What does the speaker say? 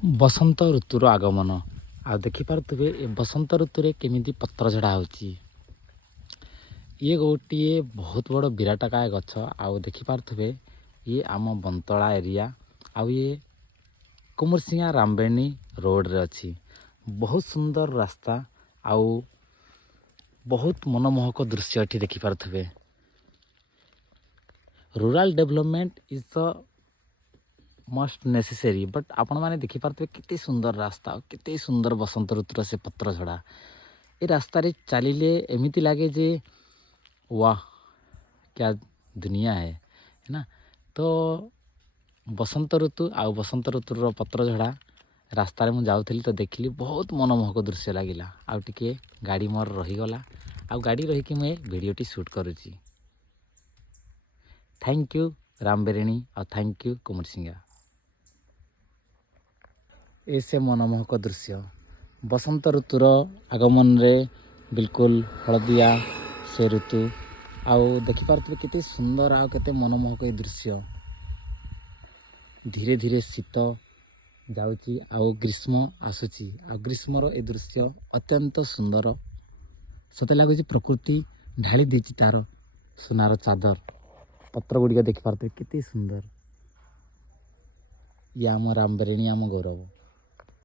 बसंत ऋतुर आगमन आ देखिपे ए बसंत ऋतु रे केमिति पत्र झड़ा होची। ये गोटे बहुत बड़ विराटकाय गछ आउ देखिपे ये आम बंतला एरिया आउ ये कुमुरसिंगा रामबेणी रोड रे अच्छी। बहुत सुंदर रास्ता आउ बहुत मनमोहक दृश्य ये देखिपे। Rural development is the must necessary but आपण मैंने देखिपे केते सुंदर रास्ता केते सुंदर बसंत ऋतुर से पत्र झड़ा। ये रास्ता रे चलिले एमिति लगे जे वाह क्या दुनिया है ना। तो बसंत ऋतु आउ बसंत ऋतुर पत्र झड़ा रास्तार मुझे जाऊली तो देखली बहुत मनमोहक दृश्य लगिला। आउ टिके गाड़ी मोर रहीगला आउ गाड़ी रहीकि मुझे भिडियोटी शूट करुँची। थैंक यू रामबेरिणी और थैंक यू कुमुरसिंगा। ऐसे मनमोहक दृश्य बसंत ऋतुर आगमन रे बिल्कुल हलदिया से ऋतु आउ देखिपे केते सुंदर आउ केते मनमोहक ये दृश्य। धीरे धीरे शीत जाउची आउ ग्रीष्म आसुची आ ग्रीष्मर ए दृश्य अत्यंत सुंदर। सते लगुच प्रकृति ढाली देची तार सुनार चादर। पत्र गुड़िक देखिपे केते सुंदर। ये आम रामबेरिणी आम गौरव।